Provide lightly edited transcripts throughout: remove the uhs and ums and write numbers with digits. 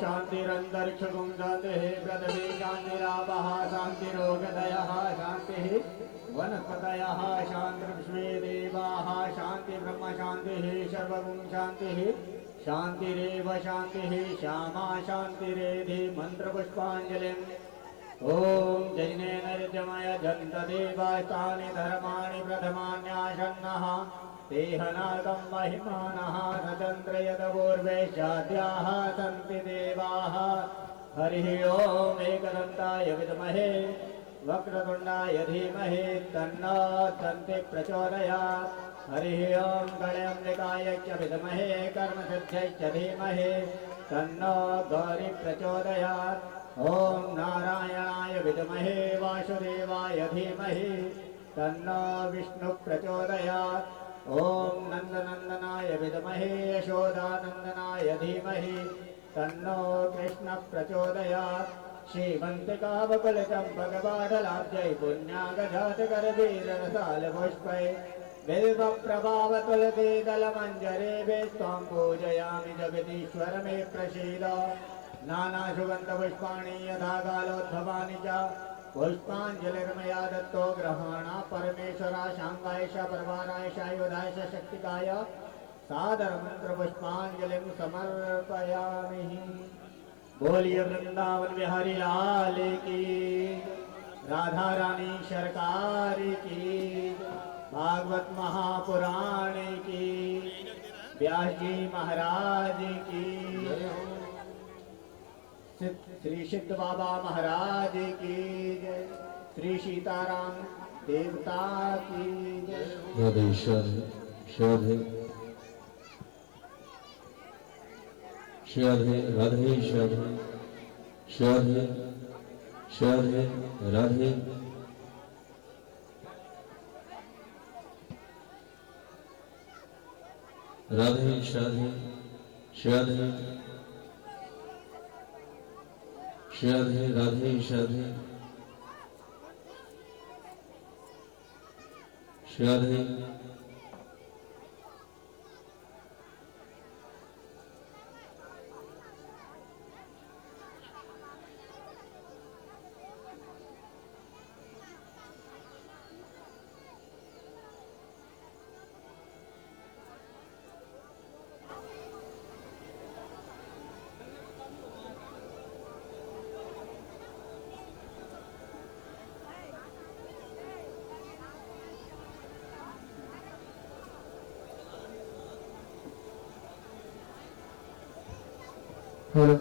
शांतिरंतरिक्षगुं शांतिः पृथिवी शांतिरापः शांतिरोगदयः शांतिः वनस्पतयः शांतिर्विश्वे देवाः शांति ब्रह्म शांतिः सर्वगुं शांतिः शांतिरेव शांतिः श्यामा शांतिरेधि मंत्रपुष्पाञ्जलिम् ओम जैनेन ऋजमय जन्तदेवास्तानि धर्माणि प्रथमान्यासन्नः तेहनादं महिमानः सचन्द्र यदपूर्वेशाद्याः सन्ति देवाः हरिः ओम एकदन्ताय विद्महे वक्रतुण्डाय धीमहि तन्नो दन्ति प्रचोदयात् हरिः ओम गणेऽम्बिकाय च विद्महे कर्मसिद्ध्यै च धीमहि तन्नो गौरी प्रचोदयात् ओम नारायणाय विद्महे वासुदेवाय धीमहि तन्नो विष्णु प्रचोदयात् ओम नंदनंदनाय विद्महे यशोदानंदनाय धीमहि तन्नो कृष्ण प्रचोदयात् श्रीमन्तिकावकुलचम्पकबाढलाब्जै पुण्यागजातकरवीररसालपुष्पै बिल्वप्रभावतुलसीदलमञ्जरेभे त्वां पूजयामि जगदीश्वर मे प्रसीद नानासुगन्धपुष्पाणि यथा कालोद्भवानि च पुष्पाञ्जलिर्मया दत्तो ग्रहाणा परमेश्वरा शांगाय च परवाराय च आयुधाय च शक्तिकाय सादर मंत्र पुष्पांजलिं समर्पयामि। बोलिए वृंदावन बिहारी लाल की, राधा रानी सरकार की, भागवत महापुराण की, व्यास जी महाराज की, श्री सिद्ध बाबा महाराज की जय, श्री सीताराम देवता की जय। राधे श्राधे श्राधे राधे श्राधे श्राधे राधे राधे राधे राधे राधे राधे राधे राधे राधे हेलो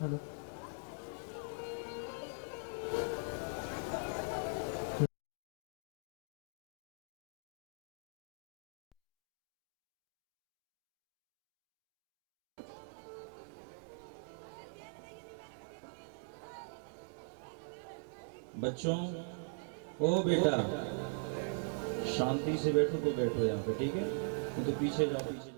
हेलो बच्चों, ओ बेटा, शांति से बैठो तो बैठो यहाँ पे, ठीक है? नहीं तो पीछे जाओ, पीछे जगह।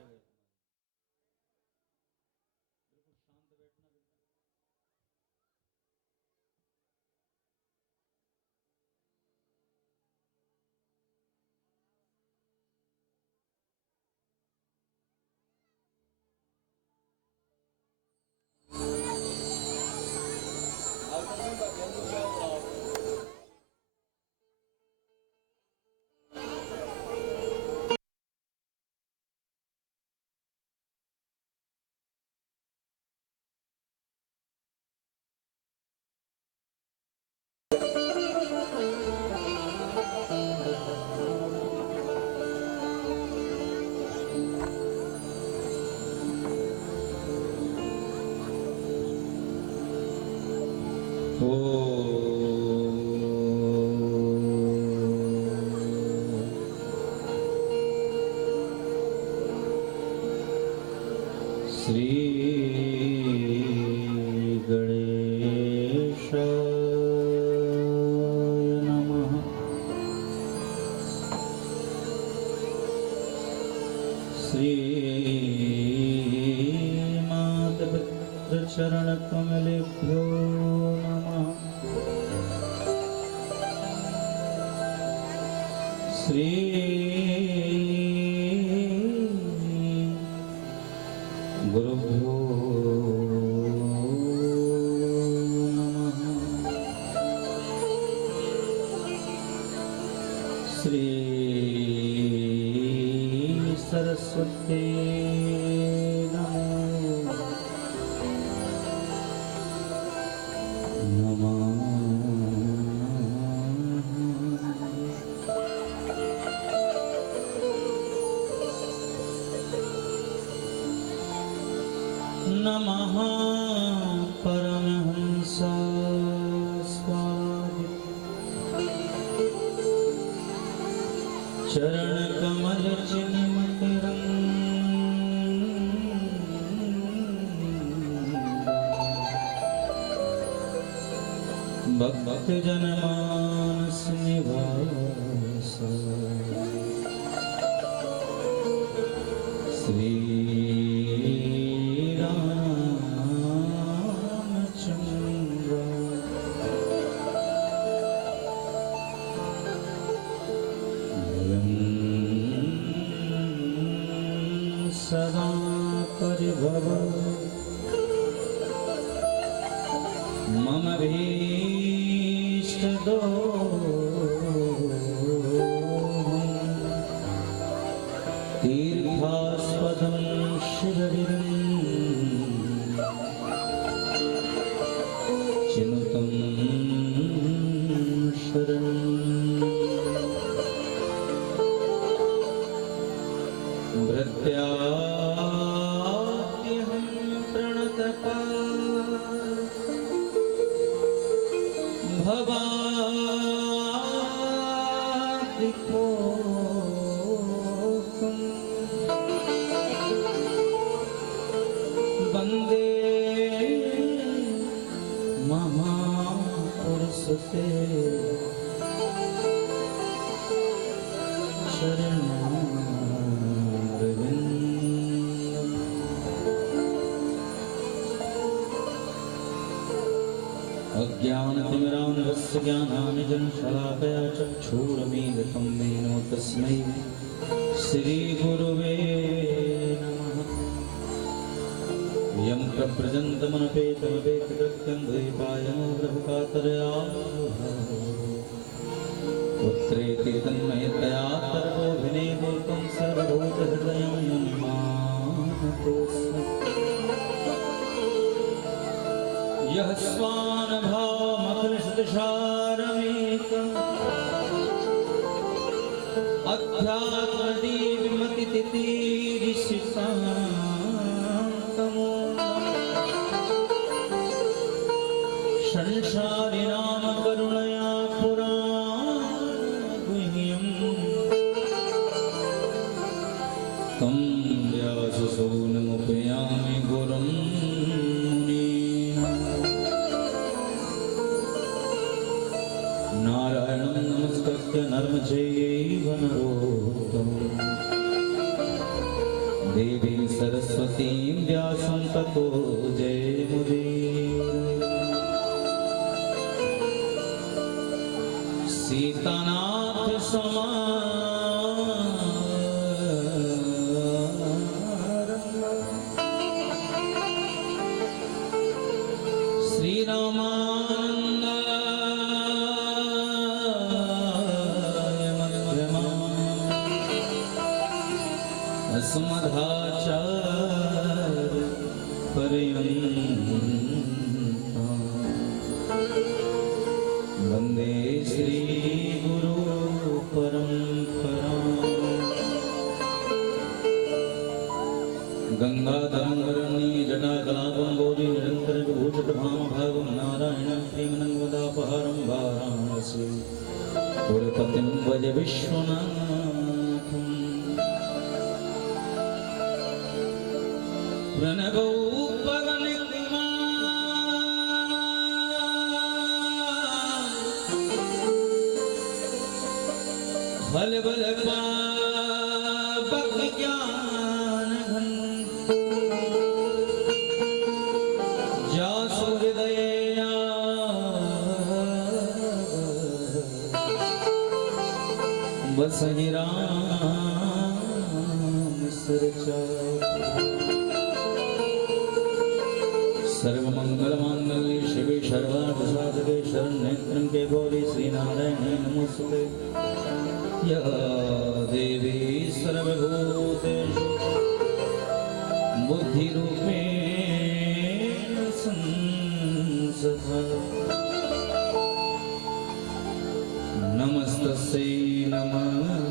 श्री गणेशाय नमः। श्रीमातपितृचरणकमलेभ्यो नमः। श्री गुरुभ्यो नमः। श्री सरस्वती नमः। नमः परमहंसाय स्वामी चरणकमल चिन्मकरं भक्तजनमानस निवासाय श्री सदा परिभव मम भीष्टदो तीर्थास्पदं शिवरिं चिनुतं शरणं भृत्याद्यहं प्रणतपाल भवादिपोकम् वन्दे महापुरुषते शरणमरविन्दम्। अज्ञानतिमिरान्धस्य ज्ञानाञ्जनशलाकया चक्षुरुन्मीलितं येन तस्मै श्रीगुरुवे नमः। यं प्रव्रजन्तमनपेतमपेतकृत्यं द्वैपायनो ब्रह्मकातरया पुत्रेति तन्मयतया सर्वोऽभिनेदोतं सर्वभूतहृदयं नमामि। यः स्वानभावमखिलशतसारमेकम् अध्यात्मदीविमतितितीरिषितान्तमो संसारिणां करुणया पुराणगुह्यम् तं व्याससूनुमुपयामि गुरुम् नारायणं नमस्कृत्य नरं चैव नरोत्तमं देवीं सरस्वतीं व्यासं ततो जयमुदीरये। सीतानाथ समारम्भः श्रीरामानन्दाय मध्यमाम् अस्मदाचार्य पर्यन्ताम् वन्दे श्रीगुरु परम्पराम्। गंगाधरं वरण्ये जटाकलापं गौरी निरन्तरं विभूषितभामभागं नारायणं श्रीमन्वदापहारं वाराणसी पुरपतिं भज विश्वनाथम्। प्रणवौ बल बल भक्ति ज्ञान घन जासु हृदया बसहि राम सरचा। सर्वमंगलमांगल्ये शिवे सर्वार्थसाधके शरण्ये त्र्यंबके गौरी श्रीनारायणे नमोस्तुते। या देवी सर्वभूतेषु बुद्धिरूपेण संस्थिता नमस्तस्यै नमस्तस्यै।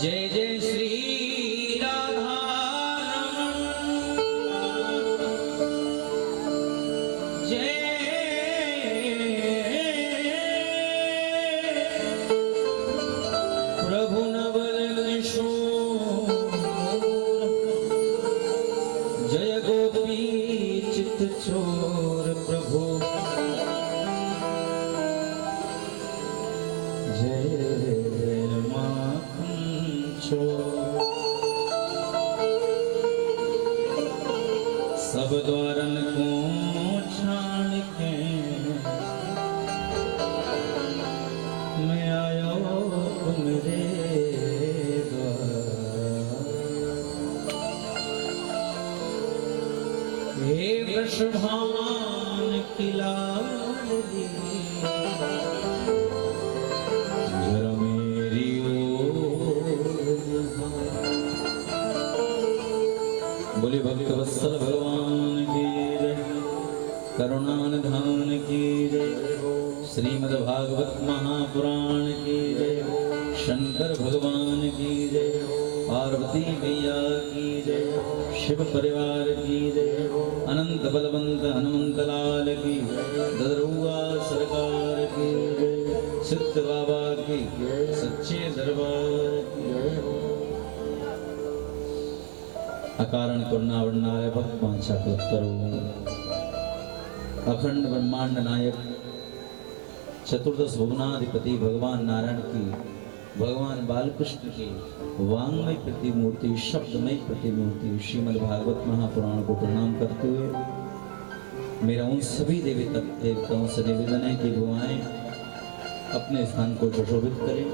जय जय श्री राधा जय प्रभु नवल किशोर जय गोपी चित चोर प्रभु जय सब द्वारन को छाड़ के मैं आयो मेरे द्वार। हे वृषभान की लाडली जरा मेरी बोले भक्त वत्सल भगवान की जय, करुणानिधान की जय, श्रीमद्भागवत महापुराण की जय, शंकर भगवान की जय, पार्वती मैया की जय, शिव परिवार की जय, अनंत बलवंत हनुमंत लाल की, दरुआ सरकार की जय, सिद्ध बाबा की जय, सच्चे दरबार की जय। अकारण करुणा वर्णाय भक्त वांछा करो, अखंड ब्रह्मांड नायक चतुर्दश भुवनाधिपति भगवान नारायण की, भगवान बालकृष्ण की वांगमय प्रतिमूर्ति, शब्दमय प्रतिमूर्ति श्रीमद् भागवत महापुराण को प्रणाम करते हुए मेरा उन सभी देवी देवताओं से निवेदन है कि वो आए, अपने स्थान को सुशोभित करें।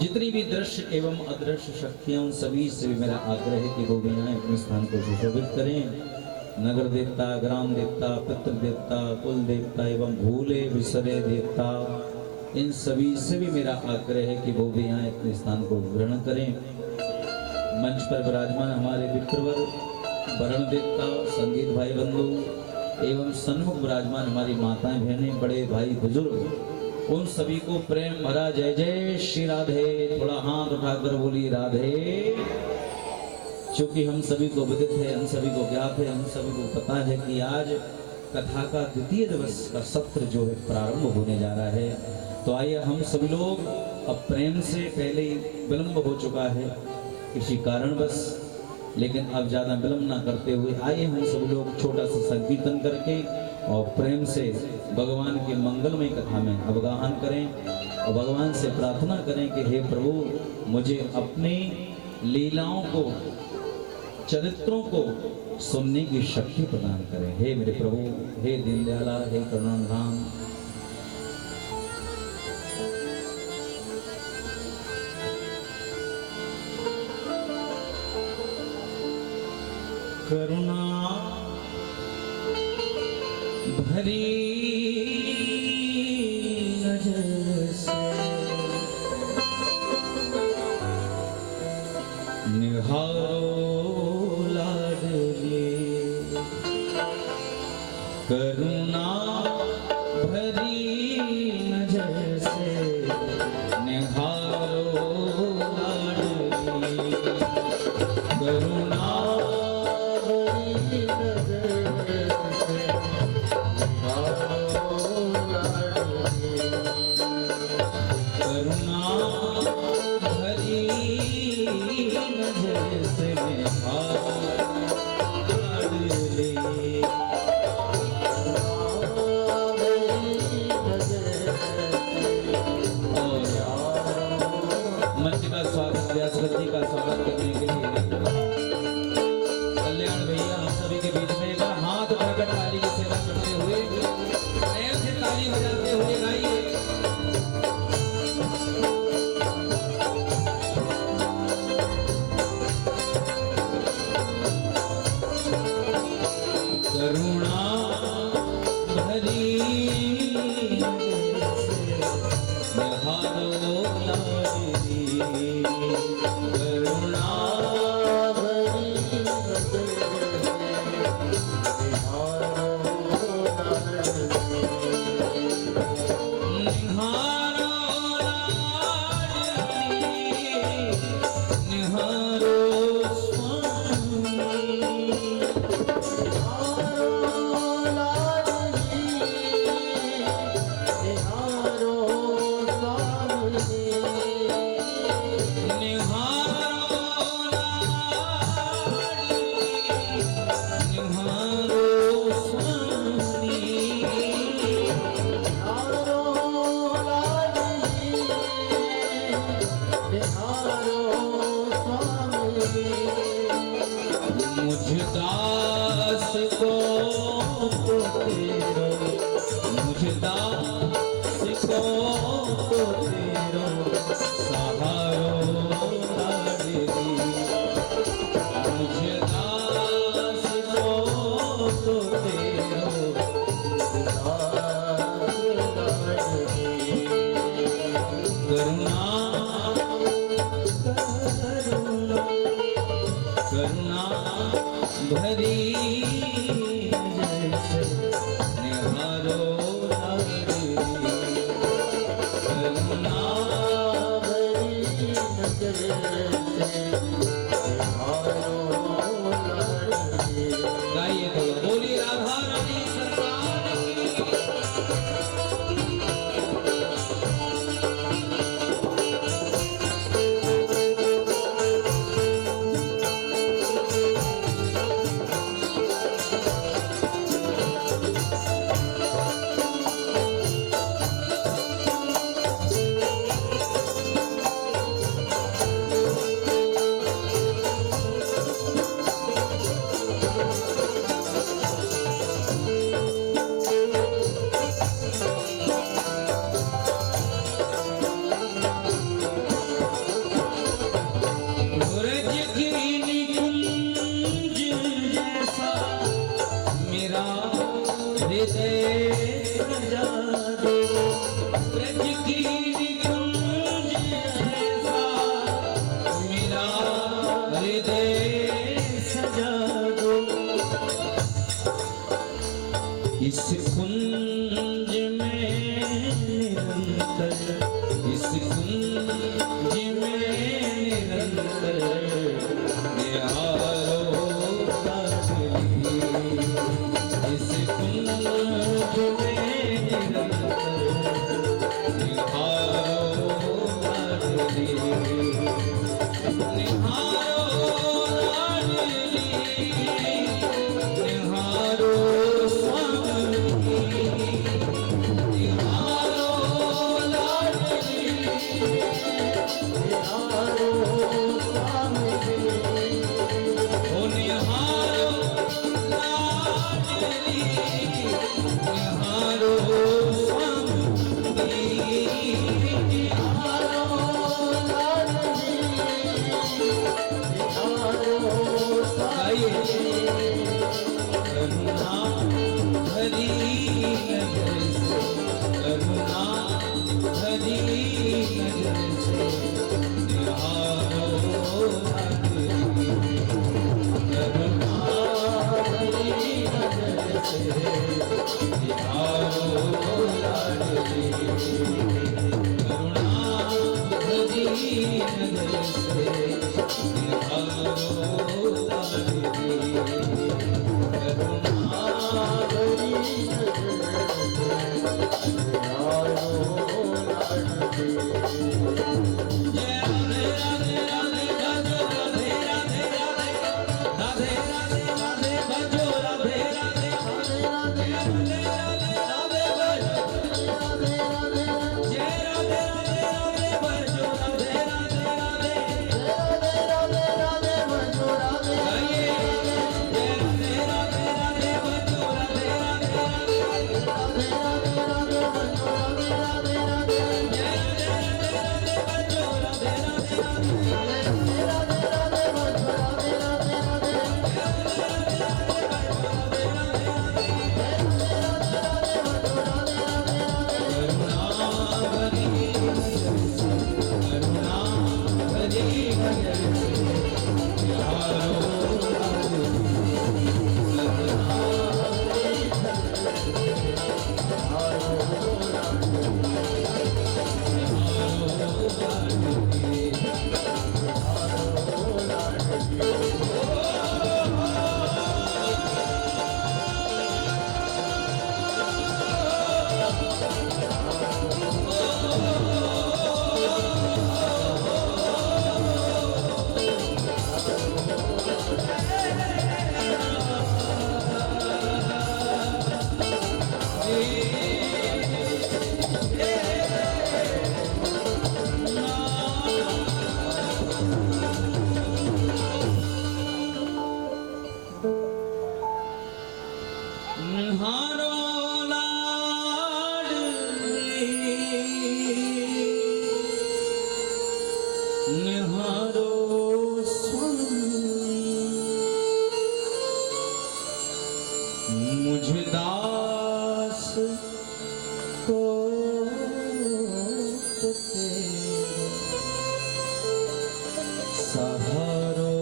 जितनी भी दृश्य एवं अदृश्य शक्तियां, उन सभी से मेरा आग्रह है कि वो भी आए, अपने स्थान को सुशोभित करें। नगर देवता, ग्राम देवता, पितृ देवता, कुल देवता एवं भूले विसरे देवता, इन सभी से भी मेरा आग्रह है कि वो भी यहाँ अपने स्थान को ग्रहण करें। मंच पर विराजमान हमारे मित्रवर, वरुण देवता, संगीत भाई बंधु एवं सन्मुख विराजमान हमारी माताएं बहनें, बड़े भाई बुजुर्ग, उन सभी को प्रेम भरा जय जय श्री राधे। थोड़ा हाथ उठाकर बोली राधे। क्योंकि हम सभी को विदित है, हम सभी को ज्ञात है, हम सभी को पता है कि आज कथा का द्वितीय दिवस का सत्र जो है प्रारंभ होने जा रहा है। तो आइए हम सभी लोग, अब प्रेम से पहले ही विलंब हो चुका है किसी कारणवश, लेकिन अब ज्यादा विलंब ना करते हुए आइए हम सभी लोग छोटा सा संकीर्तन करके और प्रेम से भगवान के मंगलमय कथा में अवगाहन करें और भगवान से प्रार्थना करें कि हे प्रभु, मुझे अपनी लीलाओं को, चरित्रों को सुनने की शक्ति प्रदान करें। हे मेरे प्रभु, हे दीनदयाला, हे करुणानिधान। करुणा भरी नजर से निहारो करुणा भरी नजर से निहारो लाडली, करुणा भरी नजर से निहारो लाडली, करुणा भरी नजर से निहारो लाडली। व्यासगति का स्वागत करने के लिए कल्याण भैया हम सभी के बीच में एक बार हाथ उठाकर ताली की सेवा करते हुए, प्रेम से ताली बजाते हुए गाइए। करुणा भरी निहारो लाडली, करुणा भरी निहारो लाडली, निहारो मुझ दास को तेरो, मुझ दास को तेरो सहारो लाडली, मुझ दास को तेरो सहारो लाडली, करुणा करुणा भरी नजर से हृदय सजा दो ब्रज की निकुंज ऐसा मेरा हृदय सजा दो इस कुंज में निरंतर इस कुंज में निरंतर निहारो ताकली इस कुंज में निरंतर निहारो ताकली निहारो लाडली निहारो स्वामी निहारो लाडली निहारो स्वामी ओ निहारो लाडली निहारो स्वामी निहारो लाडली करुणा भरी नजर से करुणा भरी नजर से निहारो लाडली करुणा भरी नजर से निहारो लाडली करुणा भरी नजर से निहारो लाडली करुणा भरी निहारो लाडली निहारो स्वामी मुझ दास को तो तेरा सहारो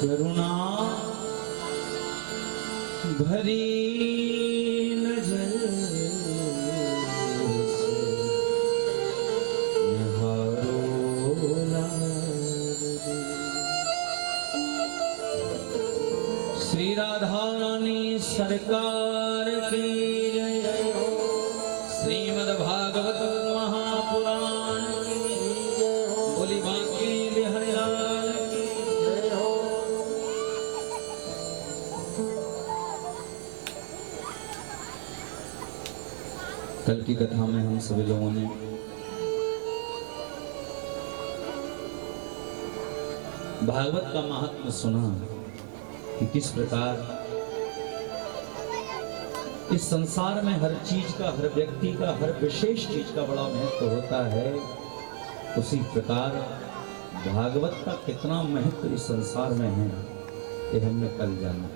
करुणा भरी नजर से निहारो लाडली। श्री राधा रानी सरकार की जय। श्रीमद् भागवत महापुराण की जय। बोली बांके बिहारी लाल की जय हो। कल की कथा में हम सभी लोगों ने भागवत का महात्म्य सुना कि किस प्रकार इस संसार में हर चीज का, हर व्यक्ति का, हर विशेष चीज का बड़ा महत्व होता है। उसी प्रकार भागवत का कितना महत्व इस संसार में है ये हमने कल जाना।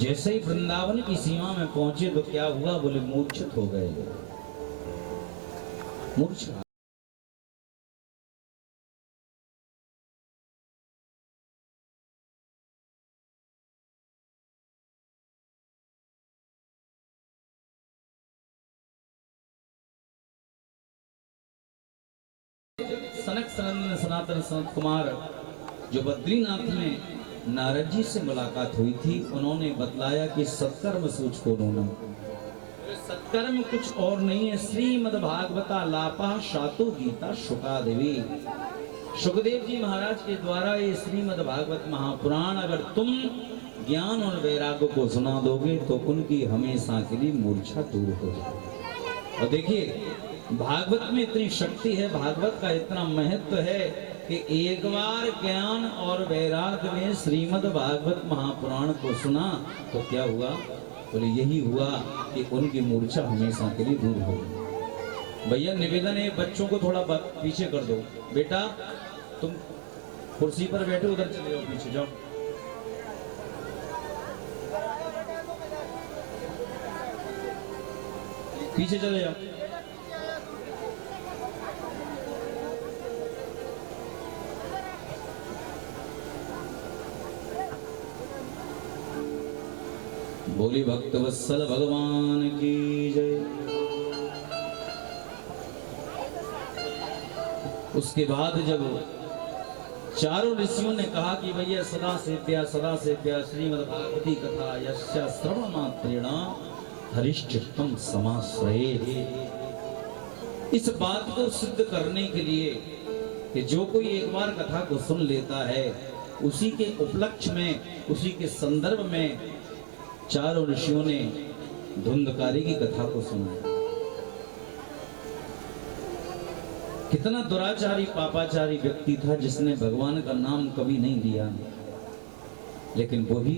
जैसे ही वृंदावन की सीमा में पहुंचे तो क्या हुआ, बोले मूर्छित हो गए। मूर्छा सनक सनंदन सनातन सनत कुमार जो बद्रीनाथ में नारद जी से मुलाकात हुई थी, उन्होंने बतलाया कि सत्कर्म सूझ को नूनम, सत्कर्म कुछ और नहीं है। श्रीमद् भागवता लापा शातु गीता शुका देवी। सुखदेव जी महाराज के द्वारा ये श्रीमद् भागवत महापुराण अगर तुम ज्ञान और वैराग्य को सुना दोगे तो उनकी हमेशा के लिए मूर्छा दूर हो जाएगी। और देखिए भागवत में इतनी शक्ति है, भागवत का इतना महत्व है कि एक बार ज्ञान और वैराग्य में श्रीमद् भागवत महापुराण को सुना तो क्या हुआ, बोले यही हुआ कि उनकी मूर्छा हमेशा के लिए दूर हो गई। भैया निवेदन है, बच्चों को थोड़ा पीछे कर दो। बेटा तुम कुर्सी पर बैठे, उधर चले जाओ, पीछे जाओ। पीछे चले जाओ। बोली भक्त वत्सल भगवान की जय। उसके बाद जब चारों ऋषियों ने कहा कि भैया सदा सेव्या श्रीमद् भागवती कथा यस्या श्रवण मात्रेण हरिश्चित्तम समाश्रये, इस बात को सिद्ध करने के लिए कि जो कोई एक बार कथा को सुन लेता है, उसी के उपलक्ष्य में, उसी के संदर्भ में चारों ऋषियों ने धुंधकारी की कथा को सुना। कितना दुराचारी पापाचारी व्यक्ति था जिसने भगवान का नाम कभी नहीं लिया, लेकिन वो भी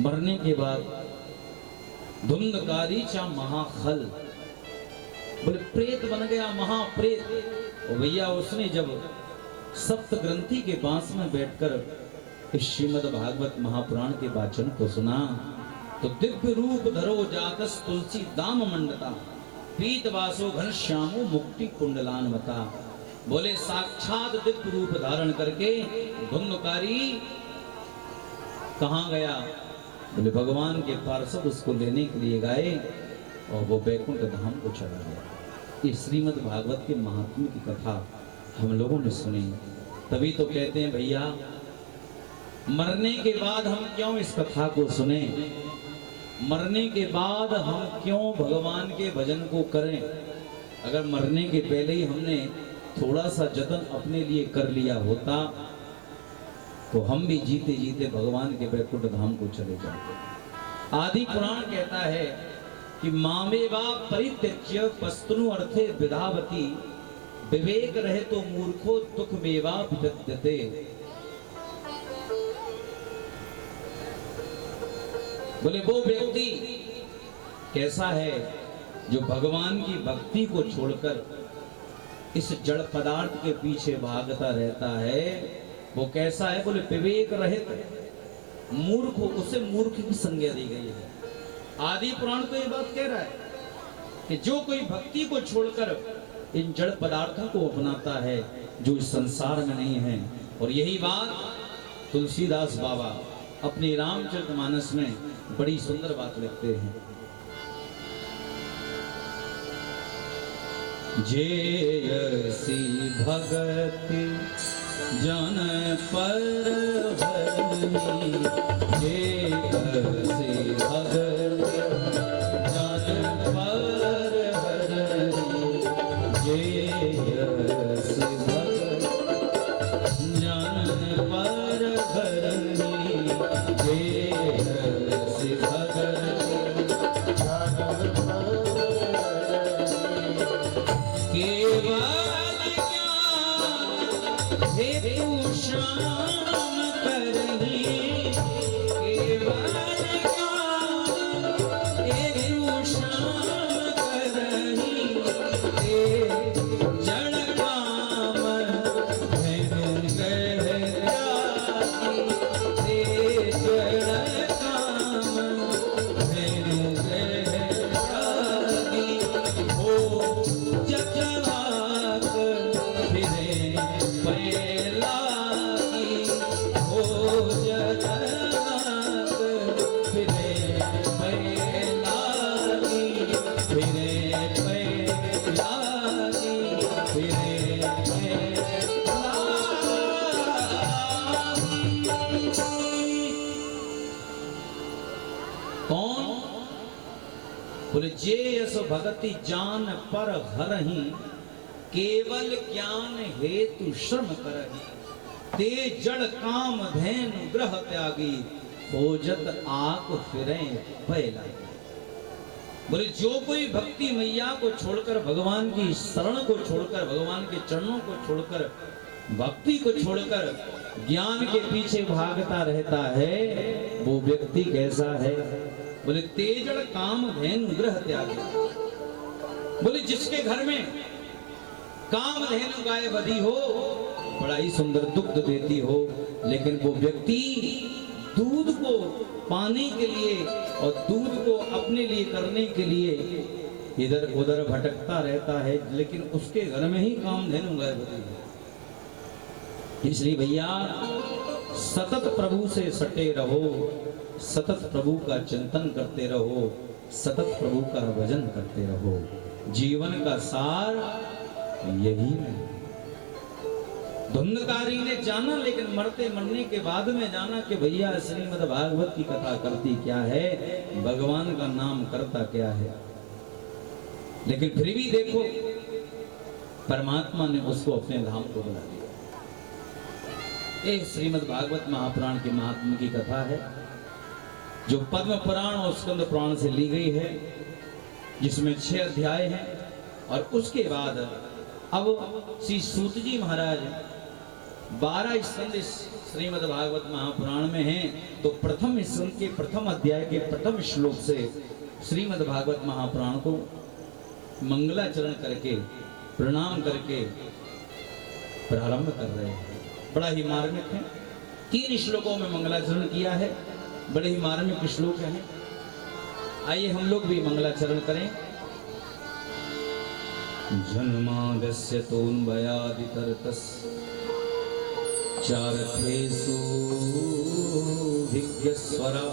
मरने के बाद धुंधकारी चा महाखल, बोले प्रेत बन गया, महाप्रेत। और भैया उसने जब सप्त ग्रंथि के बांस में बैठकर इस श्रीमद् भागवत महापुराण के वाचन को सुना तो दिव्य रूप धरो जातस तुलसी दाम मंडता पीत वासो घन श्यामो मुक्ति कुंडलान्वता। बोले साक्षात दिव्य रूप धारण करके धुंधकारी कहाँ गया, बोले भगवान के पार्षद उसको लेने के लिए गए और वो बैकुंठ धाम को चला गया। इस श्रीमद् भागवत के महात्म्य की कथा हम लोगों ने सुनी, तभी तो कहते हैं भैया मरने के बाद हम क्यों इस कथा को सुने, मरने के बाद हम क्यों भगवान के भजन को करें। अगर मरने के पहले ही हमने थोड़ा सा जतन अपने लिए कर लिया होता तो हम भी जीते जीते भगवान के बैकुंठ धाम को चले जाते। आदि पुराण कहता है कि मामेवा परित्यज्य पस्तनु अर्थे विधावती, विवेक रहे तो मूर्खो दुख मेवा विपद्यते। बोले वो व्यक्ति कैसा है जो भगवान की भक्ति को छोड़कर इस जड़ पदार्थ के पीछे भागता रहता है, वो कैसा है, बोले विवेक रहित मूर्ख, उसे मूर्ख की संज्ञा दी गई है। आदि पुराण तो ये बात कह रहा है कि जो कोई भक्ति को छोड़कर इन जड़ पदार्थों को अपनाता है जो इस संसार में नहीं है। और यही बात तुलसीदास बाबा अपने रामचरितमानस में बड़ी सुंदर बात लिखते हैं। जेयसी भगति जन पर भरनी, जेयसी भगति जन पर भरनी, जेयसी भगति जन पर भरनी, जेयसी भगति जन पर श्याम करही केवल ज्ञान, एकु श्याम करही ते जड़ काम, धेनु ग्रह त्यागी ते जड़ काम, धेनु ग्रह त्यागी हो जगवाक फिरे पैलागी, हो जगवाक फिरे पैलागी, फिरे पैलागी, फिरे पैलागी। कौन? बोले जे यस भगति जान पर हरहि, केवल ज्ञान हेतु श्रम करहि, ते जड़ काम धेनु ग्रह त्यागी, खोजत आक फिरे भय लागी। बोले जो कोई भक्ति मैया को छोड़कर, भगवान की शरण को छोड़कर, भगवान के चरणों को छोड़कर, भक्ति को छोड़कर ज्ञान के पीछे भागता रहता है, वो व्यक्ति कैसा है? बोले तेजड़ काम धेनु ग्रह त्यागी। बोले जिसके घर में काम धेनु गाय बधी हो, बड़ा ही सुंदर दुग्ध देती हो, लेकिन वो व्यक्ति दूध को पाने के लिए और दूध को अपने लिए करने के लिए इधर उधर भटकता रहता है, लेकिन उसके घर में ही काम धेनु गाय बधी है। इसलिए भैया सतत प्रभु से सटे रहो, सतत प्रभु का चिंतन करते रहो, सतत प्रभु का भजन करते रहो। जीवन का सार यही है। धुंधकारी ने जाना, लेकिन मरते मरने के बाद में जाना कि भैया श्रीमद् भागवत की कथा करती क्या है, भगवान का नाम करता क्या है। लेकिन फिर भी देखो परमात्मा ने उसको अपने धाम को बुला लिया। ये श्रीमद् भागवत महापुराण के महात्म्य की कथा है, जो पद्म पुराण और स्कंद पुराण से ली गई है, जिसमें 6 अध्याय हैं। और उसके बाद अब श्री सूत जी महाराज 12 स्कंद श्रीमद् भागवत महापुराण में हैं, तो प्रथम स्कंद के प्रथम अध्याय के प्रथम श्लोक से श्रीमद् भागवत महापुराण को मंगलाचरण करके, प्रणाम करके प्रारंभ कर रहे हैं। बड़ा ही मार्मिक है। 3 श्लोकों में मंगलाचरण किया है, बड़े ही मार्मिक श्लोक हैं। आइए हम लोग भी मंगलाचरण करें। जन्मादस्य तोन्वयादितरतस्य चारथेषु भिज्ञस्वरा,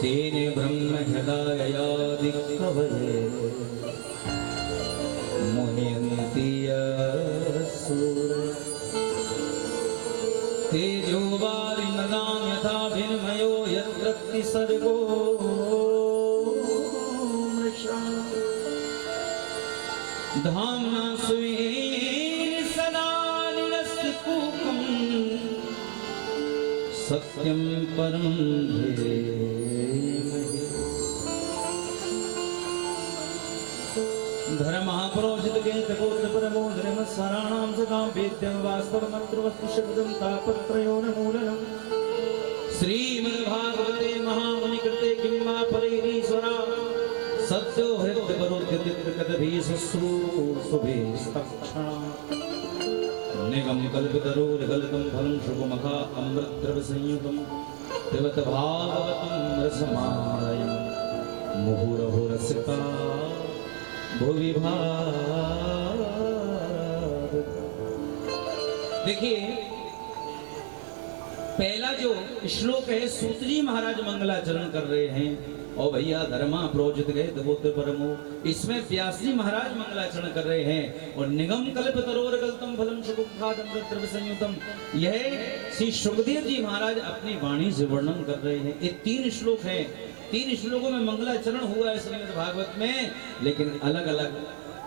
तेने ब्रह्म हृदयादि कवये मुह्यन्ति यस्सूरयः। तेजो वारिमृदां यथा विनिमयो यत्र सर्गो मृषा, धाम्ना स्वेन सदा निरस्तकुकं सत्यं परं धीमहि। धर्मः प्रोचित परमो धर्मस्वराणां सदां वेद्यं वास्तवमन्त्रवस्तु शब्दं तापत्रयोन्मूलनम्। श्रीमद्भागवते महामुनिकृते किं वा परैरीश्वरा, सद्यो हृद्यपरोद्यतिर्कदभिः शुश्रूषुभिस्तत्क्षणात्। निगम कल्पतरोर्गलितं फलं शुभमखा अमृतद्रवसंयुतं, पिबत भागवतं रसमालयं मुहुरहो रसिका भुवि भार। देखिए पहला जो श्लोक है, सूत जी महाराज मंगलाचरण कर रहे हैं। और भैया धर्मा प्रोजित गए देवोत्तर परमो, इसमें व्यास जी महाराज मंगलाचरण कर रहे हैं। और निगम कल्प तरोर गलतम फलम शुभखाद अमृत द्रव्य संयुतम, यह श्री सुखदेव जी महाराज अपनी वाणी से वर्णन कर रहे हैं। ये 3 श्लोक हैं, 3 श्लोकों में मंगलाचरण हुआ है श्रीमद् भागवत में, लेकिन अलग अलग।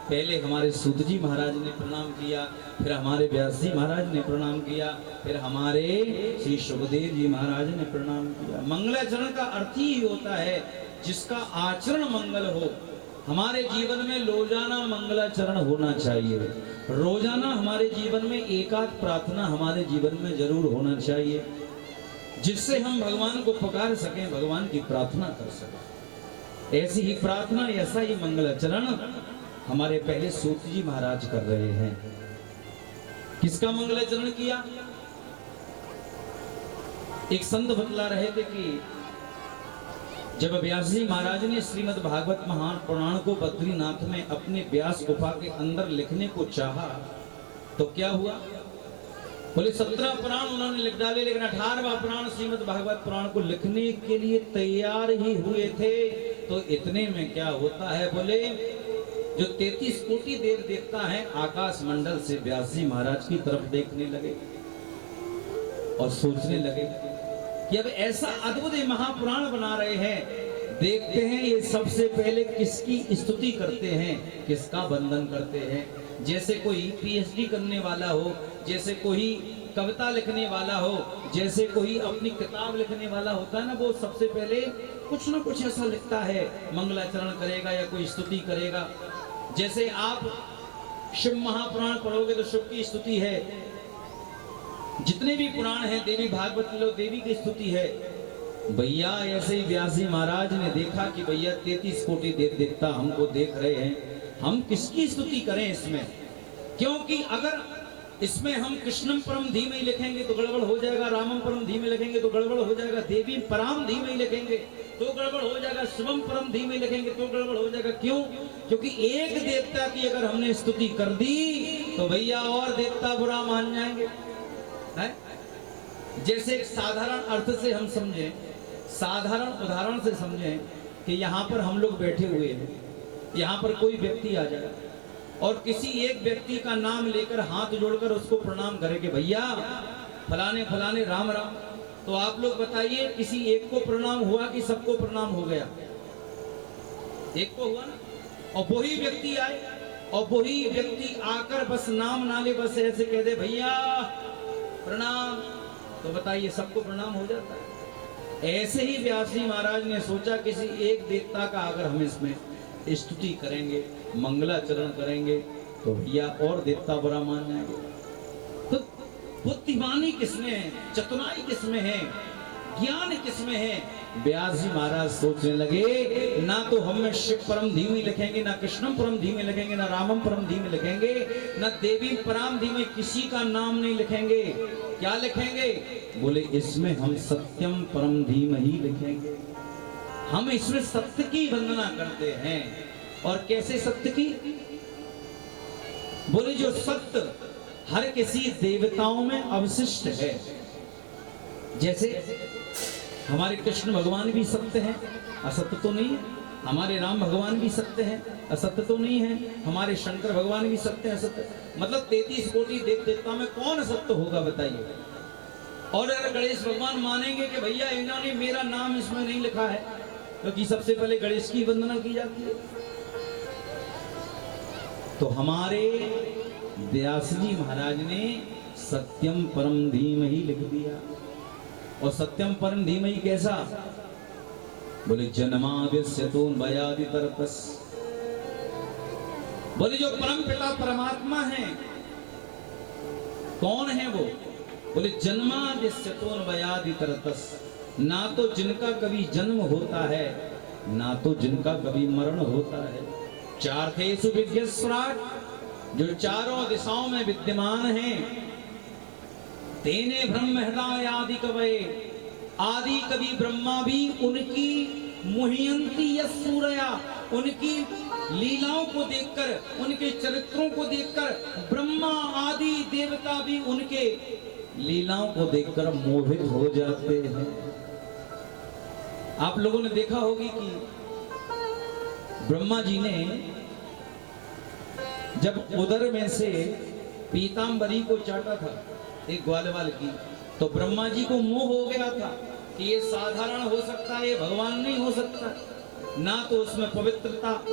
पहले हमारे सूत जी महाराज ने प्रणाम किया, फिर हमारे व्यास जी महाराज ने प्रणाम किया, फिर हमारे श्री सुखदेव जी महाराज ने प्रणाम किया। मंगलाचरण का अर्थ ही होता है जिसका आचरण मंगल हो, हमारे जीवन में रोजाना मंगलाचरण होना चाहिए। रोजाना हमारे जीवन में एकाध प्रार्थना हमारे जीवन में जरूर होना चाहिए, जिससे हम भगवान को पुकार सकें, भगवान की प्रार्थना कर सकें। ऐसी ही प्रार्थना, ऐसा ही मंगलाचरण हमारे पहले सूत जी महाराज कर रहे हैं। किसका मंगलाचरण किया? एक संत बतला रहे थे कि जब व्यास जी महाराज ने श्रीमद् भागवत महान पुराण को बद्रीनाथ में अपने व्यास गुफा के अंदर लिखने को चाहा, तो क्या हुआ? बोले 17 पुराण उन्होंने लिख डाले, लेकिन 18वां पुराण श्रीमद् भागवत पुराण को लिखने के लिए तैयार ही हुए थे। तो इतने में क्या होता है? बोले जो 33 कोटि देव देवता है आकाश मंडल से व्यास जी महाराज की तरफ देखने लगे और सोचने लगे कि अब ऐसा अद्भुत महापुराण बना रहे हैं, देखते हैं ये सबसे पहले किसकी स्तुति करते हैं, किसका वंदन करते हैं। जैसे कोई पीएचडी करने वाला हो, जैसे कोई कविता लिखने वाला हो, जैसे कोई अपनी किताब लिखने वाला होता है ना, वो सबसे पहले कुछ ना कुछ ऐसा लिखता है, मंगलाचरण करेगा या कोई स्तुति करेगा। जैसे आप शिव महापुराण पढ़ोगे तो शिव की स्तुति है, जितने भी पुराण हैं देवी भागवत लो देवी की स्तुति है। भैया ऐसे ही व्यास जी महाराज ने देखा कि भैया 33 कोटि देव देवता हमको देख रहे हैं, हम किसकी स्तुति करें इसमें? क्योंकि अगर इसमें हम कृष्णम परम धीमे लिखेंगे तो गड़बड़ हो जाएगा, रामम परम धीमे लिखेंगे तो गड़बड़ हो जाएगा, देवी पराम धीमे लिखेंगे तो गड़बड़ हो जाएगा, शिवम परम धीमे लिखेंगे तो गड़बड़ हो जाएगा। क्यों? क्योंकि एक देवता की अगर हमने स्तुति कर दी तो भैया और देवता बुरा मान जाएंगे। है? जैसे एक साधारण अर्थ से हम समझें, साधारण उदाहरण से समझें कि यहाँ पर हम लोग बैठे हुए हैं, यहाँ पर कोई व्यक्ति आ जाए और किसी एक व्यक्ति का नाम लेकर हाथ जोड़कर उसको प्रणाम करे कि भैया फलाने फलाने राम राम, तो आप लोग बताइए किसी एक को प्रणाम हुआ कि सबको प्रणाम हो गया? एक को हुआ ना। और वही व्यक्ति आए और वही व्यक्ति आकर बस नाम नाले बस ऐसे कह दे भैया प्रणाम, तो बताइए सबको प्रणाम हो जाता है। ऐसे ही व्यास जी महाराज ने सोचा किसी एक देवता का अगर हम इसमें स्तुति करेंगे, मंगलाचरण करेंगे तो भैया और देवता बुरा मान जाएंगे। तो बुद्धिमानी किसमें है, चतुराई किसमें है, ज्ञान किसमें है? व्यास जी महाराज सोचने लगे ना तो हम शिव परम धीमे लिखेंगे, ना कृष्णम परम धीमे लिखेंगे, ना रामम परम धीमे लिखेंगे, ना देवी परम धीमे, किसी का नाम नहीं लिखेंगे। क्या लिखेंगे? बोले इसमें हम सत्यम परम धीमे ही लिखेंगे। हम इसमें सत्य की वंदना करते हैं। और कैसे सत्य की? बोले जो सत्य हर किसी देवताओं में अवशिष्ट है। जैसे हमारे कृष्ण भगवान भी सत्य हैं, असत्य तो नहीं है। हमारे राम भगवान भी सत्य हैं, असत्य तो नहीं है। हमारे शंकर भगवान भी सत्य हैं, असत्य मतलब 33 कोटि देव देवता में कौन असत्य होगा बताइए? और अगर गणेश भगवान मानेंगे कि भैया इन्होंने मेरा नाम इसमें नहीं लिखा है, क्योंकि सबसे पहले गणेश की वंदना की जाती है। तो हमारे व्यास जी महाराज ने सत्यम परम धीमहि लिख दिया। और सत्यम परम धीमहि कैसा? बोले जन्माद्यस्यतोन्वयादितरतस्, बोले जो परम पिता परमात्मा है, कौन है वो? बोले जन्माद्यस्यतोन्वयादितरतस्, ना तो जिनका कभी जन्म होता है, ना तो जिनका कभी मरण होता है। चार्थेषु विद्यस्वराट्, जो चारों दिशाओं में विद्यमान हैं। तेने ब्रह्म हृदय आदि कवये, आदि कवि ब्रह्मा भी उनकी मुह्यंती यस्सूरया, उनकी लीलाओं को देखकर, उनके चरित्रों को देखकर ब्रह्मा आदि देवता भी उनके लीलाओं को देखकर मोहित हो जाते हैं। आप लोगों ने देखा होगी कि ब्रह्मा जी ने जब उदर में से पीतांबरी को चाटा था एक ग्वालवाल की, तो ब्रह्मा जी को मोह हो गया था कि ये साधारण हो सकता है, ये भगवान नहीं हो सकता। ना तो उसमें पवित्रता,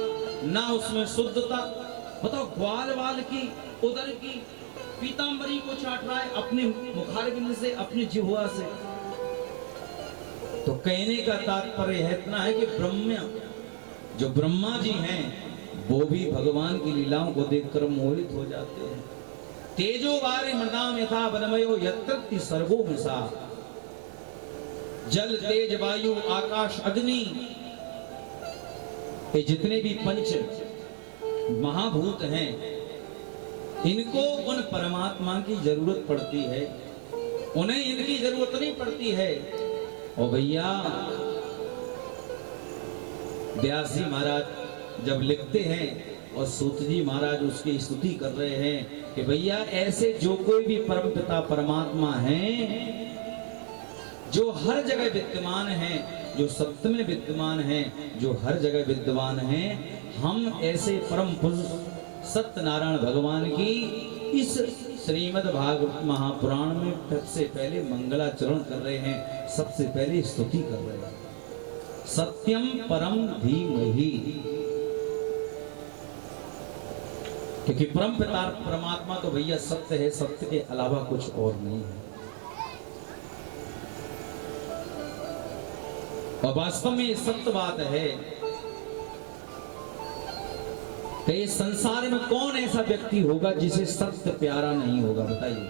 ना उसमें शुद्धता। बताओ, ग्वालवाल की उदर की पीतांबरी को चाट रहा है अपने मुखारबिंद से, अपनी जिह्वा से। तो कहने का तात्पर्य इतना है कि जो ब्रह्मा जी हैं वो भी भगवान की लीलाओं को देखकर मोहित हो जाते हैं। तेजो वारे मृदाम यथा वनमयो यत्र सर्वो मिसा, जल तेज वायु आकाश अग्नि, ये जितने भी पंच महाभूत हैं इनको उन परमात्मा की जरूरत पड़ती है, उन्हें इनकी जरूरत नहीं पड़ती है। और भैया व्यास जी महाराज जब लिखते हैं और सूत जी महाराज उसकी स्तुति कर रहे हैं कि भैया ऐसे जो कोई भी परम पिता परमात्मा हैं जो हर जगह विद्यमान हैं, जो सत्य में विद्यमान हैं, जो हर जगह विद्यमान हैं, हम ऐसे परम पुरुष सत्यनारायण भगवान की इस श्रीमद् भागवत महापुराण में सबसे पहले मंगलाचरण कर रहे हैं, सबसे पहले स्तुति कर रहे हैं। सत्यम परम धीमहि, क्योंकि परम पिता परमात्मा तो भैया सत्य है, सत्य के अलावा कुछ और नहीं है। और वास्तव में ये सत्य बात है कि इस संसार में कौन ऐसा व्यक्ति होगा जिसे सत्य प्यारा नहीं होगा, बताइए।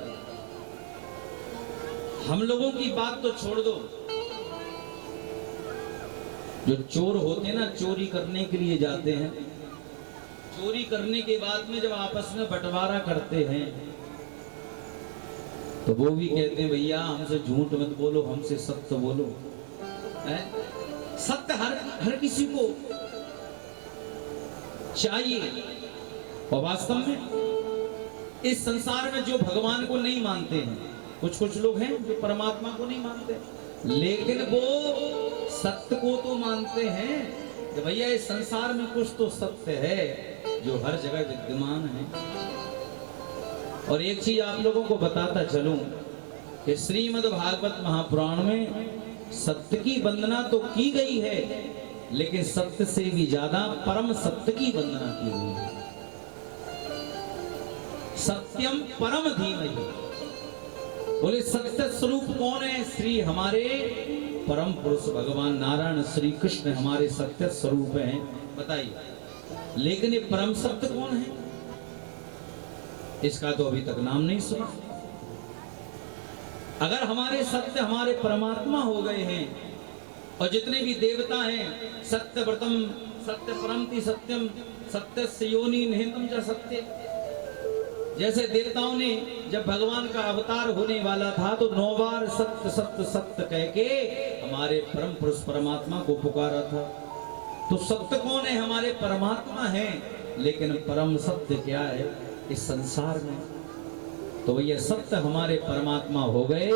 हम लोगों की बात तो छोड़ दो, जो चोर होते हैं ना, चोरी करने के लिए जाते हैं, चोरी करने के बाद में जब आपस में बंटवारा करते हैं तो वो भी कहते हैं भैया हमसे झूठ मत बोलो, हमसे सत्य बोलो। सत्य हर किसी को चाहिए। और वास्तव में इस संसार में जो भगवान को नहीं मानते हैं, कुछ लोग हैं जो परमात्मा को नहीं मानते, लेकिन वो सत्य को तो मानते हैं कि भैया इस संसार में कुछ तो सत्य है जो हर जगह विद्यमान है। और एक चीज आप लोगों को बताता चलूं कि श्रीमद् भागवत महापुराण में सत्य की वंदना तो की गई है, लेकिन सत्य से भी ज्यादा परम सत्य की वंदना की गई है। सत्यम परम धीमहि, बोले सत्य स्वरूप कौन है? श्री हमारे परम पुरुष भगवान नारायण श्री कृष्ण हमारे सत्य स्वरूप हैं, बताइए। लेकिन ये परम सत्य कौन है? इसका तो अभी तक नाम नहीं सुना। अगर हमारे सत्य हमारे परमात्मा हो गए हैं और जितने भी देवता हैं, सत्यव्रतम सत्य परमति सत्यम सत्यस्य योनि निहितम च सत्य, जैसे देवताओं ने जब भगवान का अवतार होने वाला था तो 9 बार सत्य सत्य सत्य कह के हमारे परम पुरुष परमात्मा को पुकारा था। तो सत्य कौन है? हमारे परमात्मा है। लेकिन परम सत्य क्या है इस संसार में? तो भैया सत्य हमारे परमात्मा हो गए,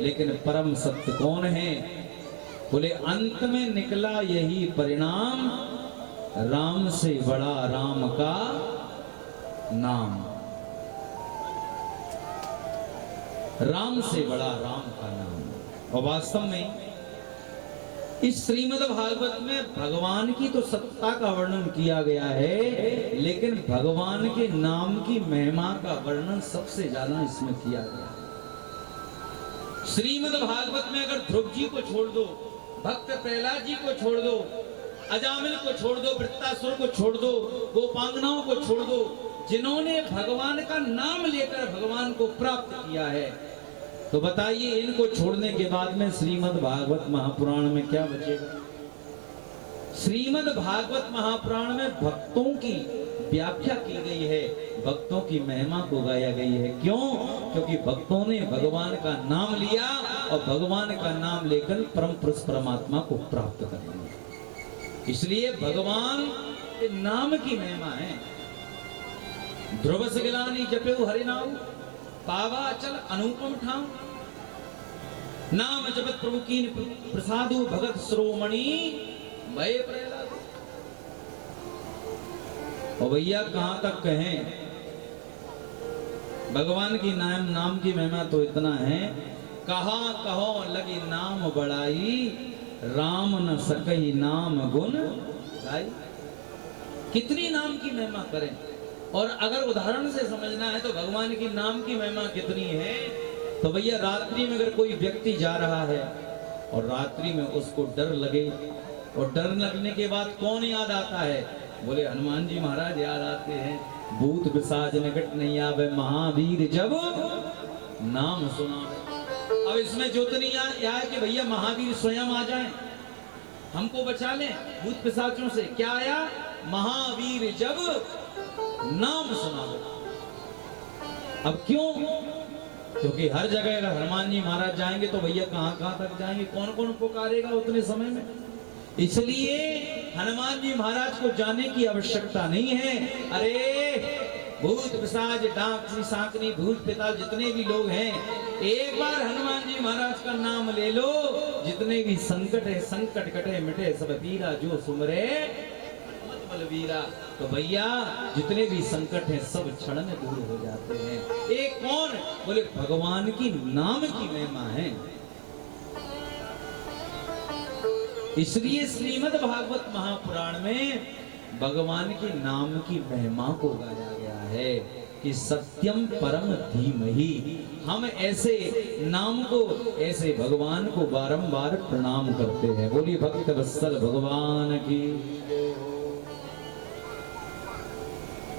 लेकिन परम सत्य कौन है? बोले अंत में निकला यही परिणाम, राम से बड़ा राम का नाम। राम से बड़ा राम का नाम। और वास्तव में इस श्रीमद् भागवत में भगवान की तो सत्ता का वर्णन किया गया है, लेकिन भगवान के नाम की महिमा का वर्णन सबसे ज्यादा इसमें किया गया है। श्रीमद् भागवत में अगर ध्रुव जी को छोड़ दो, भक्त प्रहलाद जी को छोड़ दो, अजामिल को छोड़ दो, वृत्तासुर को छोड़ दो, गोपांगनाओं को छोड़ दो, जिन्होंने भगवान का नाम लेकर भगवान को प्राप्त किया है, तो बताइए इनको छोड़ने के बाद में श्रीमद् भागवत महापुराण में क्या बचेगा? श्रीमद् भागवत महापुराण में भक्तों की व्याख्या की गई है, भक्तों की महिमा को गाया गई है। क्यों? क्योंकि भक्तों ने भगवान का नाम लिया और भगवान का नाम लेकर परम पुरुष परमात्मा को प्राप्त कर लिया। इसलिए भगवान के नाम की महिमा है। ध्रुव सगिलानी जपो हरिनाम, पावा चल अनुपम ठाम, नाम जपत प्रभु की प्रसादु भगत श्रोमणि भय प्रहलाद। और भैया कहां तक कहें, भगवान की नाम की महिमा तो इतना है, कहा कहो लगी नाम बड़ाई, राम न सकई नाम गुण गाई। कितनी नाम की महिमा करें। और अगर उदाहरण से समझना है तो भगवान की नाम की महिमा कितनी है, तो भैया रात्रि में अगर कोई व्यक्ति जा रहा है और रात्रि में उसको डर लगे और डर लगने के बाद कौन याद आता है? बोले हनुमान जी महाराज याद आते हैं। भूत पिशाच निकट नहीं आवे, महावीर जब नाम सुना। अब इसमें जो तो नहीं आया कि भैया महावीर स्वयं आ जाएं, हमको बचा लें भूत पिशाचों से। क्या आया? महावीर जब नाम सुना। अब क्यों? क्योंकि हर जगह अगर हनुमान जी महाराज जाएंगे तो भैया कहां कहां तक जाएंगे, कौन कौन पुकारेगा उतने समय में। इसलिए हनुमान जी महाराज को जाने की आवश्यकता नहीं है। अरे भूत पिशाच डाक सांकनी भूत पिशाच जितने भी लोग हैं, एक बार हनुमान जी महाराज का नाम ले लो, जितने भी संकट है संकट कटे मिटे सब पीरा, जो सुमरे मत बलवीरा। तो भैया जितने भी संकट हैं सब क्षण में दूर हो जाते हैं। एक कौन? बोले भगवान की नाम की महिमा है। इसलिए श्रीमद् भागवत महापुराण में भगवान के नाम की महिमा को गाया गया है कि सत्यम परम धीमहि। हम ऐसे नाम को, ऐसे भगवान को बारंबार प्रणाम करते हैं। बोलिए भक्त वत्सल भगवान की।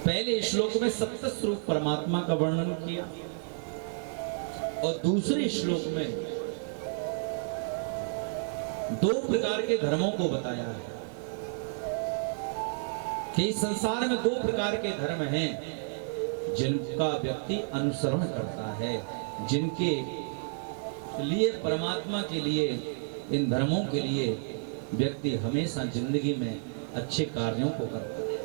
पहले श्लोक में सप्त स्वरूप परमात्मा का वर्णन किया और दूसरे श्लोक में दो प्रकार के धर्मों को बताया है कि संसार में दो प्रकार के धर्म हैं जिनका व्यक्ति अनुसरण करता है, जिनके लिए परमात्मा के लिए, इन धर्मों के लिए व्यक्ति हमेशा जिंदगी में अच्छे कार्यों को करता है।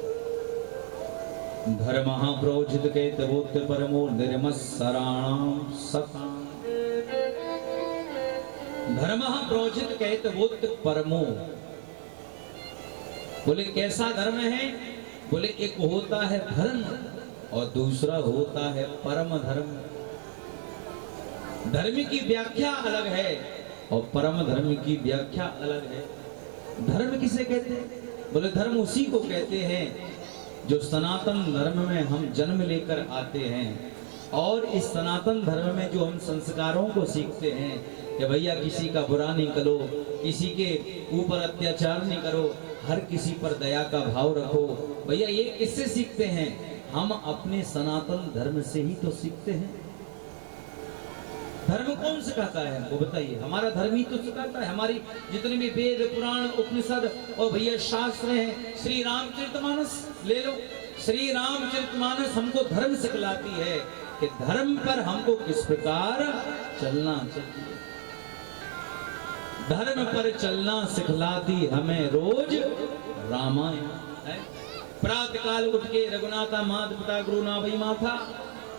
धर्मः प्रोजित के तवोत्य परमो निर्मत्सराणाम सताम। धर्मः प्रोजित कहत वोत्य परमो। बोले कैसा धर्म है? बोले एक होता है धर्म और दूसरा होता है परम धर्म। धर्म की व्याख्या अलग है और परम धर्म की व्याख्या अलग है। धर्म किसे कहते हैं? बोले धर्म उसी को कहते हैं जो सनातन धर्म में हम जन्म लेकर आते हैं और इस सनातन धर्म में जो हम संस्कारों को सीखते हैं कि भैया किसी का बुरा नहीं करो, किसी के ऊपर अत्याचार नहीं करो, हर किसी पर दया का भाव रखो। भैया ये किससे सीखते हैं? हम अपने सनातन धर्म से ही तो सीखते हैं। धर्म कौन सिखाता है हमको? बताइए। हमारा धर्म ही तो सिखाता है। हमारी जितने भी वेद पुराण उपनिषद और भैया शास्त्र हैं, श्री रामचरितमानस ले लो, श्री रामचरितमानस हमको धर्म सिखलाती है कि धर्म पर हमको किस प्रकार चलना चाहिए। धर्म पर चलना सिखलाती हमें रोज रामायण है। प्रातः काल उठ के रघुनाथा मात पिता गुरु ना भई माथा।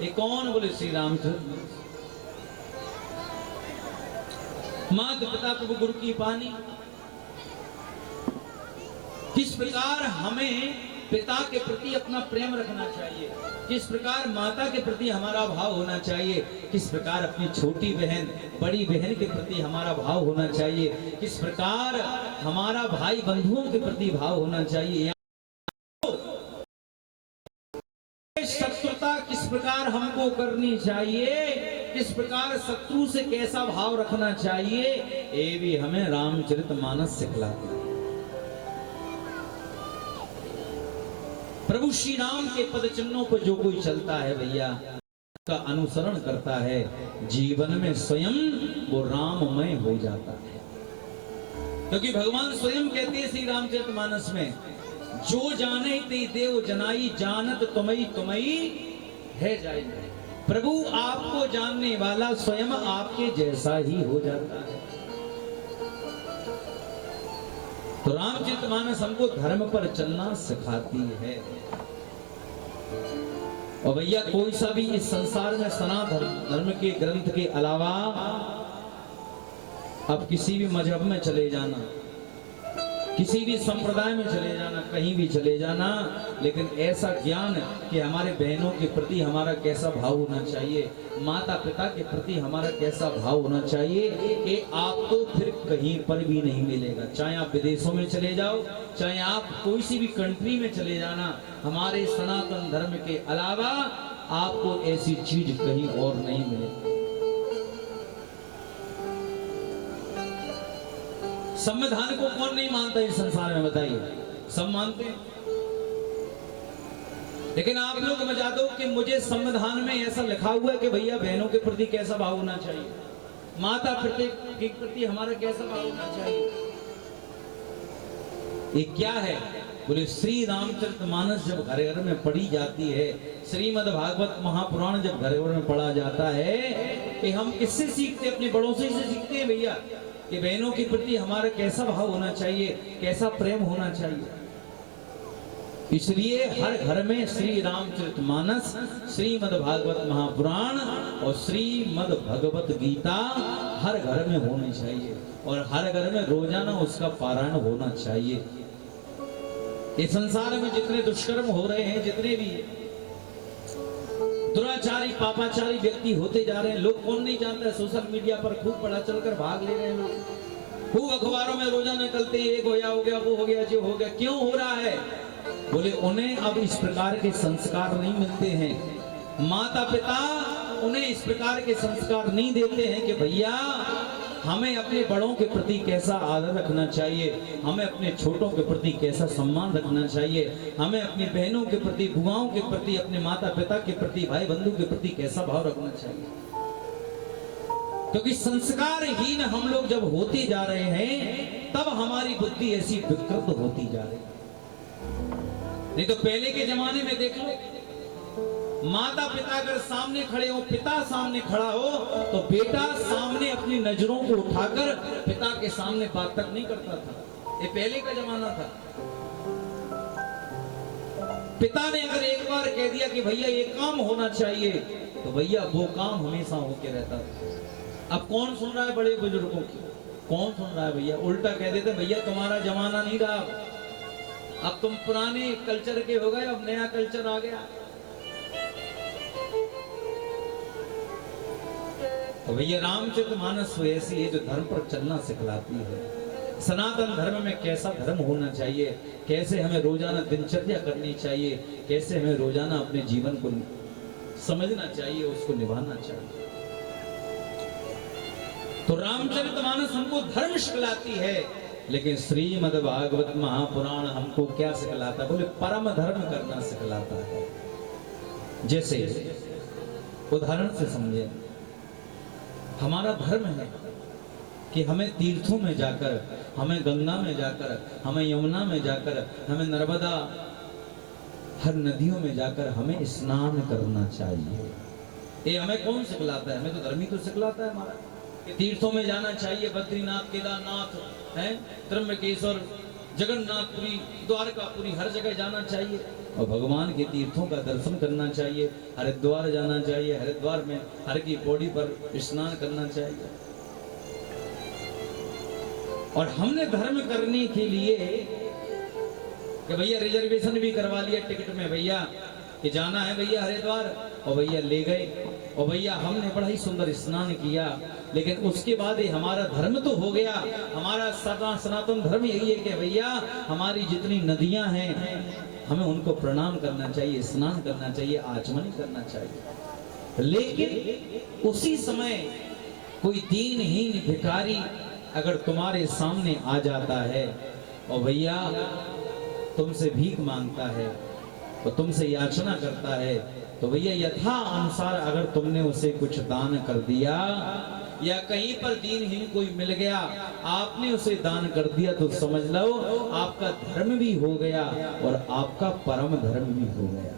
ये कौन? बोले श्री रामचरित। मात पिता प्रभु गुरु की पानी। किस प्रकार हमें पिता के प्रति अपना प्रेम रखना चाहिए, किस प्रकार माता के प्रति हमारा भाव होना चाहिए, किस प्रकार अपनी छोटी बहन बड़ी बहन के प्रति हमारा भाव होना चाहिए, किस प्रकार हमारा भाई बंधुओं के प्रति भाव होना चाहिए। शत्रुता किस प्रकार हमको करनी चाहिए, किस प्रकार शत्रु से कैसा भाव रखना चाहिए, ये भी हमें रामचरितमानस सिखलाता है। प्रभु श्री राम के पद चिन्हों पर जो कोई चलता है भैया, का अनुसरण करता है, जीवन में स्वयं वो राममय हो जाता है। क्योंकि भगवान स्वयं कहते हैं श्री रामचरितमानस में, जो जाने ते देव जनाई, जानत तुमई तुमई है जाई। प्रभु आपको जानने वाला स्वयं आपके जैसा ही हो जाता है। तो रामचरितमानस हमको धर्म पर चलना सिखाती है। और भैया कोई सा भी इस संसार में सनातन धर्म के ग्रंथ के अलावा अब किसी भी मजहब में चले जाना, किसी भी संप्रदाय में चले जाना, कहीं भी चले जाना, लेकिन ऐसा ज्ञान कि हमारे बहनों के प्रति हमारा कैसा भाव होना चाहिए, माता पिता के प्रति हमारा कैसा भाव होना चाहिए, ये आपको फिर कहीं पर भी नहीं मिलेगा। चाहे आप विदेशों में चले जाओ, चाहे आप कोई सी भी कंट्री में चले जाना, हमारे सनातन धर्म के अलावा आपको ऐसी चीज कहीं और नहीं मिलेगी। संविधान को कौन नहीं मानता इस संसार में, बताइए? सब मानते हैं। लेकिन आप लोग बता दो कि मुझे संविधान में ऐसा लिखा हुआ है कि भैया बहनों के प्रति कैसा भाव होना चाहिए, माता पिता के प्रति हमारा कैसा भाव होना चाहिए। ये क्या है? बोले श्री रामचरितमानस जब घर घर में पढ़ी जाती है, श्रीमद् भागवत महापुराण जब घर घर में पढ़ा जाता है, कि हम किससे सीखते? अपने बड़ों से सीखते हैं भैया, कि बहनों के प्रति हमारा कैसा भाव होना चाहिए, कैसा प्रेम होना चाहिए। इसलिए हर घर में श्री रामचरितमानस, श्रीमद् भागवत महापुराण और श्रीमद् भगवत गीता हर घर में होनी चाहिए, और हर घर में रोजाना उसका पारायण होना चाहिए। इस संसार में जितने दुष्कर्म हो रहे हैं, जितने भी दुराचारी पापाचारी व्यक्ति होते जा रहे हैं, लोग कौन नहीं जानता है? सोशल मीडिया पर खूब बढ़ा चलकर भाग ले रहे हैं लोग, खूब अखबारों में रोजाना निकलते हैं, एक हो गया वो हो गया जो हो गया। क्यों हो रहा है? बोले उन्हें अब इस प्रकार के संस्कार नहीं मिलते हैं, माता पिता उन्हें इस प्रकार के संस्कार नहीं देते हैं कि भैया हमें अपने बड़ों के प्रति कैसा आदर रखना चाहिए, हमें अपने छोटों के प्रति कैसा सम्मान रखना चाहिए, हमें अपनी बहनों के प्रति, बुआओं के प्रति, अपने माता पिता के प्रति, भाई बंधु के प्रति कैसा भाव रखना चाहिए। क्योंकि संस्कारहीन हम लोग जब होते जा रहे हैं, तब हमारी बुद्धि ऐसी विकृत होती जा रही है। नहीं तो पहले के जमाने में देख लो, माता पिता अगर सामने खड़े हो, पिता सामने खड़ा हो, तो बेटा सामने अपनी नजरों को उठाकर पिता के सामने बात तक नहीं करता था। ये पहले का जमाना था। पिता ने अगर एक बार कह दिया कि भैया ये काम होना चाहिए, तो भैया वो काम हमेशा होके रहता था। अब कौन सुन रहा है बड़े बुजुर्गों की? कौन सुन रहा है भैया? उल्टा कह देते भैया तुम्हारा जमाना नहीं रहा, अब तुम पुराने कल्चर के हो गए, अब नया कल्चर आ गया। तो भैया रामचरितमानस ऐसी है जो धर्म पर चलना सिखलाती है। सनातन धर्म में कैसा धर्म होना चाहिए, कैसे हमें रोजाना दिनचर्या करनी चाहिए, कैसे हमें रोजाना अपने जीवन को समझना चाहिए, उसको निभाना चाहिए। तो रामचरितमानस हमको धर्म सिखलाती है, लेकिन श्रीमद् भागवत महापुराण हमको क्या सिखलाता है? बोले परम धर्म करना सिखलाता है। जैसे उदाहरण से समझे, हमारा धर्म है कि हमें तीर्थों में जाकर, हमें गंगा में जाकर, हमें यमुना में जाकर, हमें नर्मदा, हर नदियों में जाकर हमें स्नान करना चाहिए। ये हमें कौन सिखलाता है? हमें तो धर्म ही तो सिखलाता है हमारा, कि तीर्थों में जाना चाहिए। बद्रीनाथ, केदारनाथ है, त्र्यंबकेश्वर, जगन्नाथपुरी, द्वारकापुरी, हर जगह जाना चाहिए और भगवान के तीर्थों का दर्शन करना चाहिए। हरिद्वार जाना चाहिए, हरिद्वार में हर की पौड़ी पर स्नान करना चाहिए। और हमने धर्म करने के लिए कि भैया रिजर्वेशन भी करवा लिया टिकट में, भैया कि जाना है भैया हरिद्वार, और भैया ले गए, और भैया हमने बड़ा ही सुंदर स्नान किया। लेकिन उसके बाद ये हमारा धर्म तो हो गया, हमारा सनातन धर्म यही है कि भैया हमारी जितनी नदियां हैं हमें उनको प्रणाम करना चाहिए, स्नान करना चाहिए, आचमन करना चाहिए। लेकिन उसी समय कोई दीनहीन भिखारी अगर तुम्हारे सामने आ जाता है और भैया तुमसे भीख मांगता है, तो तुमसे याचना करता है, तो भैया यथा अनुसार अगर तुमने उसे कुछ दान कर दिया, या कहीं पर दीनहीन कोई मिल गया, आपने उसे दान कर दिया, तो समझ लो आपका धर्म भी हो गया और आपका परम धर्म भी हो गया।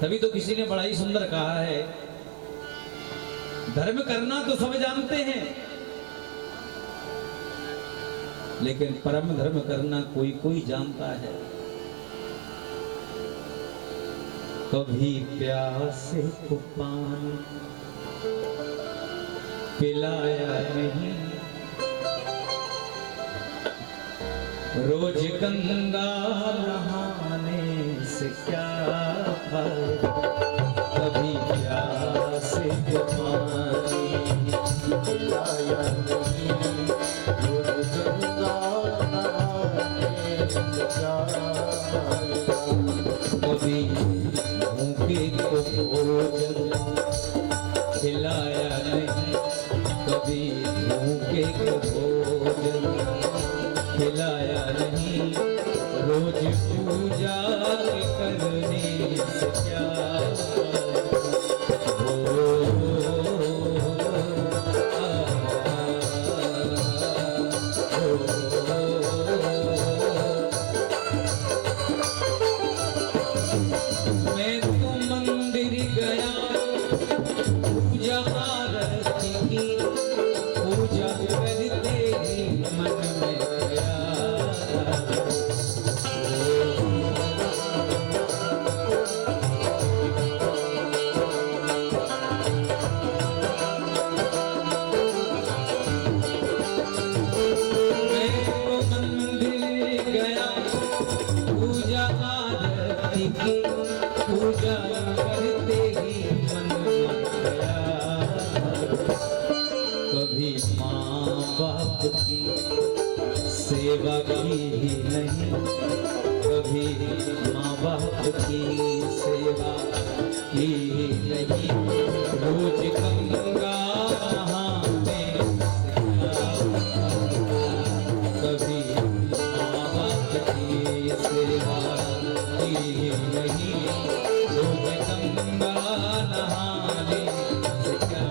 तभी तो किसी ने बड़ा ही सुंदर कहा है, धर्म करना तो सब जानते हैं, लेकिन परम धर्म करना कोई कोई जानता है। कभी प्यासे को पानी पिलाया नहीं, रोज गंगा नहाने से क्या फायदा। कभी प्यासे को पानी पिलाया नहीं, रोज गंगा नहाने से क्या फायदा। कभी भूखे को भोजन खिलाया नहीं, कभी की पूजा करते ही मन मर गया। कभी माँ बाप की सेवा की ही नहीं, कभी माँ बाप की सेवा की ही नहीं। रोज गंगा नहाने कभी माँ बाप की सेवा की ही नहीं। रोज गंगा नहाने से क्या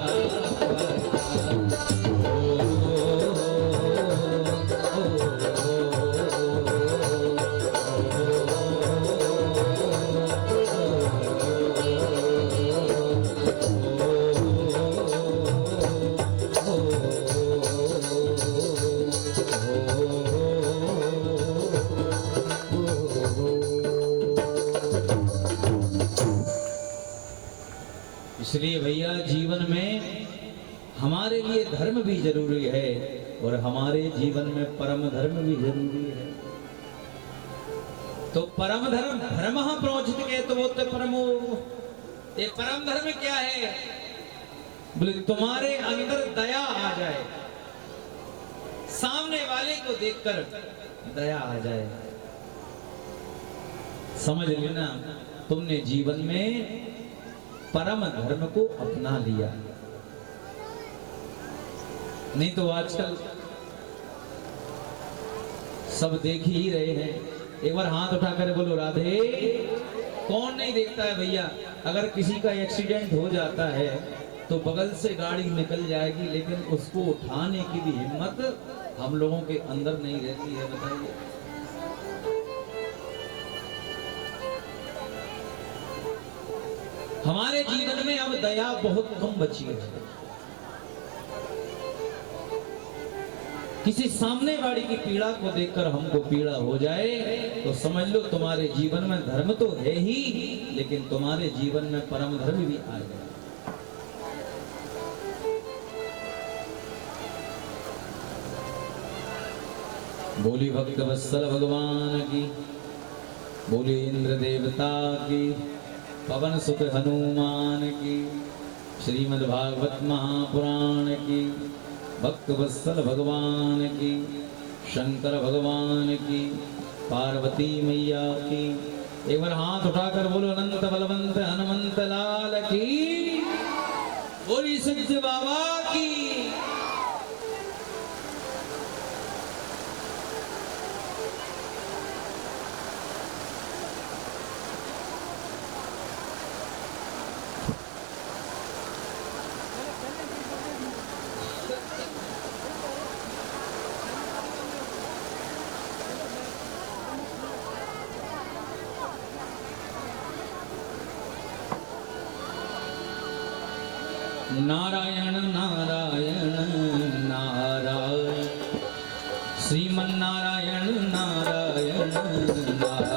इसलिए भैया जीवन में हमारे लिए धर्म भी जरूरी है और हमारे जीवन में परम धर्म भी जरूरी है। तो परम धर्म धर्म प्रोचित के तो वो तो परमो, ये परम धर्म क्या है? बोले तुम्हारे अंदर दया आ जाए, सामने वाले को देखकर दया आ जाए। समझ लेना तुमने जीवन में परम धर्म को अपना लिया। नहीं तो आजकल सब देख ही रहे हैं। एक बार हाथ उठाकर बोलो राधे। कौन नहीं देखता है भैया? अगर किसी का एक्सीडेंट हो जाता है तो बगल से गाड़ी निकल जाएगी, लेकिन उसको उठाने की भी हिम्मत हम लोगों के अंदर नहीं रहती है। बताइए, हमारे जीवन में अब दया बहुत कम बची है। किसी सामने वाली की पीड़ा को देखकर हमको पीड़ा हो जाए तो समझ लो तुम्हारे जीवन में धर्म तो है ही, लेकिन तुम्हारे जीवन में परम धर्म भी आ गया। बोली भक्त वत्सल भगवान की, बोली इंद्र देवता की, पवन सुत हनुमान की, श्रीमद् भागवत महापुराण की, भक्त वत्सल भगवान की, शंकर भगवान की, पार्वती मैया की। एक बार हाथ उठाकर बोलो अनंत बलवंत हनुमंत लाल की, बोली सिद्ध बाबा की। नारायण नारायण नारायण, श्रीमन नारायण नारायण नारायण।